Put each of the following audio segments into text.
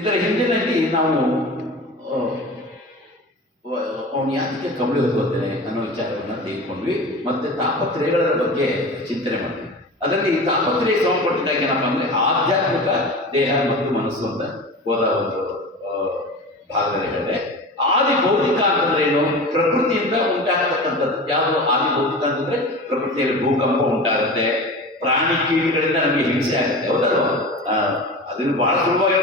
ಇದರ ಹಿಂದಿನಲ್ಲಿ ನಾವು ಅವನು ಯಾಕೆ ಕಂಬಳಿ ಹೊತ್ಕೊಳ್ತಾನೆ ಅನ್ನೋ ವಿಚಾರವನ್ನು ತೆಗೆದುಕೊಂಡ್ವಿ. ಮತ್ತೆ ತಾಪತ್ರಯಗಳ ಬಗ್ಗೆ ಚಿಂತನೆ ಮಾಡಿದ್ವಿ ಅದರಲ್ಲಿ ತಾಪತ್ರಯ ಸಂಬಂಧಪಟ್ಟಿದ್ದಾಗ ಏನಪ್ಪ ಅಂದರೆ ಆಧ್ಯಾತ್ಮಿಕ ದೇಹ ಮತ್ತು ಮನಸ್ಸು ಅಂತ ಹೋದ ಒಂದು ಭಾಗದಲ್ಲಿ ಹೇಳಿದೆ. ಆದಿ ಭೌತಿಕ ಅಂತಂದ್ರೆ ಏನು? ಪ್ರಕೃತಿಯಿಂದ ಉಂಟಾಗತಕ್ಕಂಥದ್ದು. ಯಾವುದು? ಆದಿ ಭೌತಿಕ ಅಂತಂದ್ರೆ ಪ್ರಕೃತಿಯಲ್ಲಿ ಭೂಕಂಪ ಉಂಟಾಗುತ್ತೆ. ಪ್ರಾಣಿ ಕೀಟಗಳಿಂದ ನಮಗೆ ಹಿಂಸೆ ಆಗುತ್ತೆ. ಹೌದಲ್ವ? ಅದನ್ನು ಬಹಳ ಸುಲಭವಾಗಿ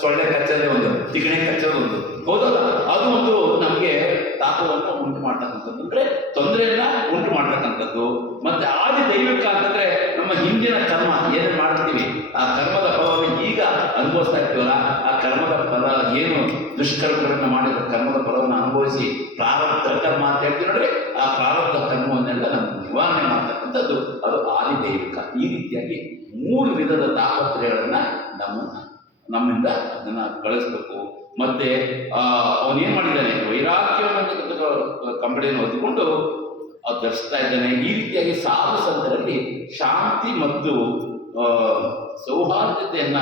ಸೊಳ್ಳೆ ಕಚ್ಚೋದೇ ಒಂದು, ತಿಗಣೆ ಕಚ್ಚೋದು ಒಂದು. ಹೌದಲ್ಲ? ಅದು ಒಂದು ನಮಗೆ ತಾಪವನ್ನು ಉಂಟು ಮಾಡ್ತಕ್ಕಂಥದ್ದು. ಅಂದ್ರೆ ತೊಂದರೆಯನ್ನ ಉಂಟು ಮಾಡ್ತಕ್ಕಂಥದ್ದು. ಮತ್ತೆ ಆದಿ ದೈವಿಕ ಅಂತಂದ್ರೆ ನಮ್ಮ ಹಿಂದಿನ ಕರ್ಮ, ಏನು ಮಾಡ್ತೀವಿ? ಆ ಕರ್ಮದ ಫಲವನ್ನು ಈಗ ಅನುಭವಿಸ್ತಾ ಇರ್ತೀವಲ್ಲ, ಆ ಕರ್ಮದ ಫಲ ಏನು ದುಷ್ಕರ್ಮಗಳನ್ನ ಮಾಡಿದ ಕರ್ಮದ ಫಲವನ್ನು ಅನುಭವಿಸಿ ಪ್ರಾರಬ್ಧ ಕರ್ಮ ಅಂತ ಹೇಳ್ತೀವಿ ನೋಡ್ರಿ. ಆ ಪ್ರಾರಬ್ಧ ಕರ್ಮವನ್ನೆಲ್ಲ ನಾವು ನಿವಾರಣೆ ಮಾಡ್ತಕ್ಕಂಥದ್ದು ಅದು ಆದಿ ದೈವಿಕ ಈ ರೀತಿಯಾಗಿ ಮೂರು ವಿಧದ ತಾಪತ್ರಯಗಳನ್ನ ನಮ್ಮ ನಮ್ಮಿಂದ ಅದನ್ನ ಕಳಿಸ್ಬೇಕು. ಮತ್ತೆ, ಆ, ಅವನು ಏನ್ ಮಾಡಿದ್ದಾನೆ? ವೈರಾಗ್ಯವನ್ನು ಕಂಬಳಿಯನ್ನು ಹೊತ್ಕೊಂಡು ಅದು ಧರಿಸ್ತಾ ಇದ್ದಾನೆ. ಈ ರೀತಿಯಾಗಿ ಸಾಧು ಸಂತರಲ್ಲಿ ಶಾಂತಿ ಮತ್ತು ಸೌಹಾರ್ದತೆಯನ್ನ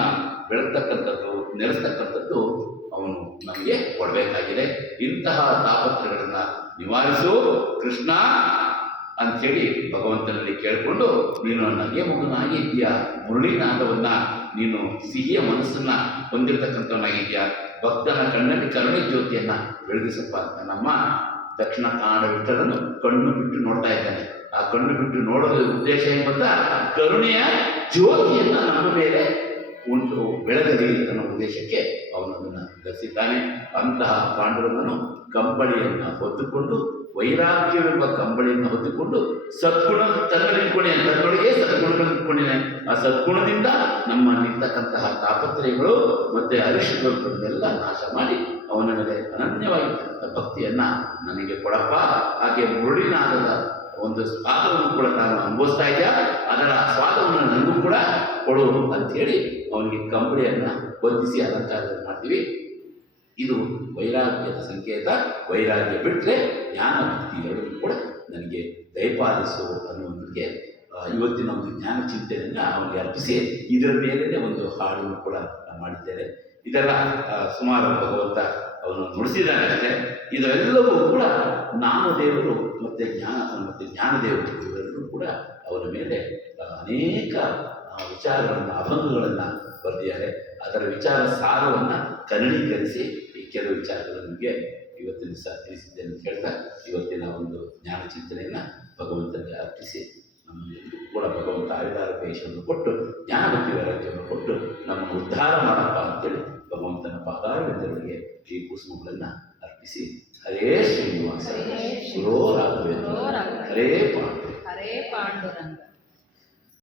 ಬೆಳೆತಕ್ಕಂಥದ್ದು ನೆಲೆಸ್ತಕ್ಕಂಥದ್ದು ಅವನು ನಮಗೆ ಕೊಡಬೇಕಾಗಿದೆ. ಇಂತಹ ತಾಪತ್ರಗಳನ್ನು ನಿವಾರಿಸು. ಕೃಷ್ಣ ಅಂಥೇಳಿ ಭಗವಂತನಲ್ಲಿ ಕೇಳಿಕೊಂಡು, ನೀನು ನಗೆ ಮಗನಾಗಿ ಮುರಳಿನಾದವನ್ನ ನೀನು ಸಿಹಿಯ ಮನಸ್ಸನ್ನ ಹೊಂದಿರತಕ್ಕಂಥವನಾಗಿದ್ಯಾ ಭಕ್ತನ ಕಣ್ಣಲ್ಲಿ ಕರುಣೆ ಜ್ಯೋತಿಯನ್ನ ಬೆಳಗಿಸಪ್ಪ ಅಂತ ನಮ್ಮ ದಕ್ಷಿಣ ಕನ್ನಡ ವಿಠಲನು ಕಣ್ಣು ಬಿಟ್ಟು ನೋಡ್ತಾ ಇದ್ದಾನೆ. ಆ ಕಣ್ಣು ಬಿಟ್ಟು ನೋಡೋದ ಉದ್ದೇಶ ಏನು ಗೊತ್ತಾ? ಕರುಣೆಯ ಜ್ಯೋತಿಯನ್ನ ನಮ್ಮ ಮೇಲೆ ಉಂಟು ಬೆಳೆದಲಿ ಅನ್ನೋ ಉದ್ದೇಶಕ್ಕೆ ಅವನು ಅದನ್ನು ಧರಿಸಿದ್ದಾನೆ ಅಂತಹ ಪಾಂಡುರಂಗನು ಕಂಬಳಿಯನ್ನು ಹೊತ್ತುಕೊಂಡು ವೈರಾಗ್ಯವೆಂಬ ಕಂಬಳಿಯನ್ನು ಹೊತ್ತುಕೊಂಡು ಸದ್ಗುಣ ತನ್ನಲ್ಲಿ ಕೊಣೆ, ತನ್ನೊಳಗೆ ಸದ್ಗುಣಗಳನ್ನು ಇಟ್ಕೊಂಡಿದ್ದಾನೆ ಆ ಸದ್ಗುಣದಿಂದ ನಮ್ಮಲ್ಲಿರ್ತಕ್ಕಂತಹ ತಾಪತ್ರಯಗಳು ಮತ್ತೆ ಅರಿಶುಗಳನ್ನೆಲ್ಲ ನಾಶ ಮಾಡಿ ಅವನ ಮೇಲೆ ಅನನ್ಯವಾಗಿರ್ತಕ್ಕಂಥ ಭಕ್ತಿಯನ್ನ ನನಗೆ ಕೊಡಪ್ಪ. ಹಾಗೆ ಮುರುಳಿನಾದದ ಒಂದು ಸ್ವಾದವನ್ನು ಕೂಡ ನಾನು ಅನುಭವಿಸ್ತಾ ಇದೆಯಾ? ಅದರ ಸ್ವಾದವನ್ನು ನನಗೂ ಕೂಡ ಕೊಡು ಅಂಥೇಳಿ ಅವನಿಗೆ ಕಂಬಳಿಯನ್ನ ಬಂಧಿಸಿ ಅಲಂಕಾರ ಮಾಡ್ತೀವಿ. ಇದು ವೈರಾಗ್ಯದ ಸಂಕೇತ ವೈರಾಗ್ಯ ಬಿಟ್ಟರೆ ಜ್ಞಾನ ಭಕ್ತಿ ಕೂಡ ನನಗೆ ದಯಪಾಲಿಸು ಅನ್ನುವುದಕ್ಕೆ ಆ, ಇವತ್ತಿನ ಒಂದು ಜ್ಞಾನ ಚಿಂತನೆಯನ್ನು ಅವನಿಗೆ ಅರ್ಪಿಸಿ ಇದರ ಮೇಲೇ ಒಂದು ಹಾಡನ್ನು ಕೂಡ ಮಾಡಿದ್ದೇನೆ. ಇದೆಲ್ಲ ಸುಮಾರು ಭಗವಂತ ಅವನು ನುಡಿಸಿದ್ದಾನೆ ಅಷ್ಟೇ ಇದೆಲ್ಲವೂ ಕೂಡ ನಾನು ದೇವರು ಮತ್ತು ಜ್ಞಾನ ಮತ್ತು ಜ್ಞಾನದೇವರು ಇವೆಲ್ಲರೂ ಕೂಡ ಅವರ ಮೇಲೆ ಅನೇಕ ವಿಚಾರಗಳನ್ನು ಅಭಂಗಗಳನ್ನು ಬರೆದಿದ್ದಾರೆ. ಅದರ ವಿಚಾರ ಸಾರವನ್ನು ಕನ್ನಡೀಕರಿಸಿ ಕೆಲವು ವಿಚಾರಗಳು ನಿಮಗೆ ಇವತ್ತಿನ ದಿವಸ ತಿಳಿಸಿದ್ದೇನೆ ಅಂತ ಹೇಳ್ತಾ ಇವತ್ತಿನ ಒಂದು ಜ್ಞಾನ ಚಿಂತನೆಯನ್ನು ಭಗವಂತನಿಗೆ ಅರ್ಪಿಸಿ ನಮಗೆಲ್ಲರಿಗೂ ಕೂಡ ಭಗವಂತ ಆಯುಧಾರ ಪೇಶವನ್ನು ಕೊಟ್ಟು ಜ್ಞಾನ ಭಕ್ತಿ ವೈರಾಗ್ಯವನ್ನು ಕೊಟ್ಟು ನಮ್ಮನ್ನು ಉದ್ಧಾರ ಮಾಡಪ್ಪ ಅಂತೇಳಿ ಭಗವಂತನ ಪಾದಾರವಿಂದರಿಗೆ ಈ ಕುಸುಮಗಳನ್ನು ಅರ್ಪಿಸಿ ಹರೇ ಶ್ರೀನಿವಾಸ ಗುರೋ ರಾಘವೇಂದ್ರ. ಹರೇ ಪಾಂಡು ಹರೇ ಪಾಂಡುರಂಗ